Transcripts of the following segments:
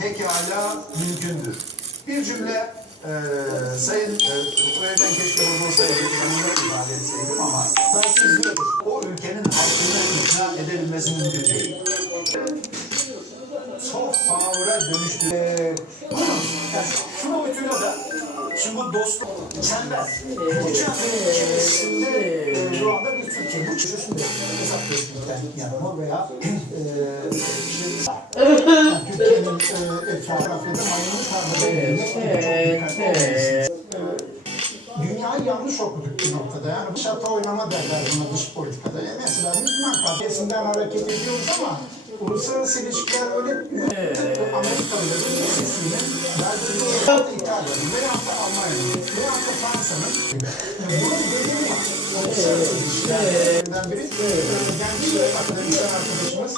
pekala mümkündür. Bir cümle e, sayın e, evden keşke bozulsaydı yanında ifade etseydim ama tarsizliyordur. O ülkenin halkını ikna edebilmesi mümkün değil. Soft power'a dönüştü. Ee, yani şunu ötüyle de şimdi bu dostluk çember. Bu çemberin içerisinde e, şu anda bir Türkiye. Bu çözümde hesap geçmekten yanıma veya e, işte Türkiye'nin e, etrafında maymun tarlalarında çok dikkatli olmalısınız. E, Dünyayı yanlış okuduk bir noktada. Yani şata oynama derler buna dış politikada. Yani mesela Müslüman kafesinden hareket ediyoruz ama uluslararası ilişkiler öyle tıpkı Amerikalıların verdiği veyahut da İtalya'nın veyahut da Almanya'nın veyahut da Fransa'nın bunun bedeli var. Uluslararası ilişkilerden biri e, genç akademisyen arkadaşımız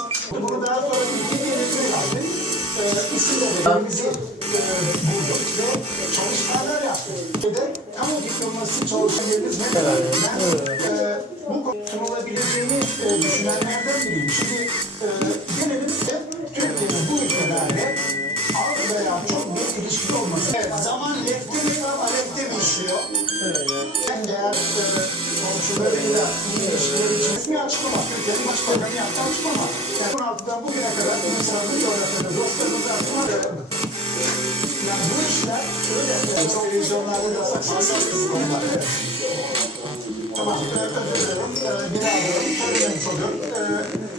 E, e, bulduk ve çalışmalar yaptık. Ve de kamu diplomasi ben e, bu konu sunulabileceğini e, düşünenlerden biriyim. Şimdi e, gelelim de Türkiye'nin bu ülkelerle az çok bir ilişkili olması. Zaman lefte mi alefte mi işliyor? Ben eğer e, komşularıyla iyi ilişkiler için resmi açıklama, Türkiye'nin başbakanı yaptı açıklama. Yani 16'dan bugüne kadar dostlarımızı açıklama yani bu işler şöyle, yani televizyonlarda da hassas konular. Evet. Tamam, e, özür dilerim. E, bina alıyorum, söylememiş oluyorum. E,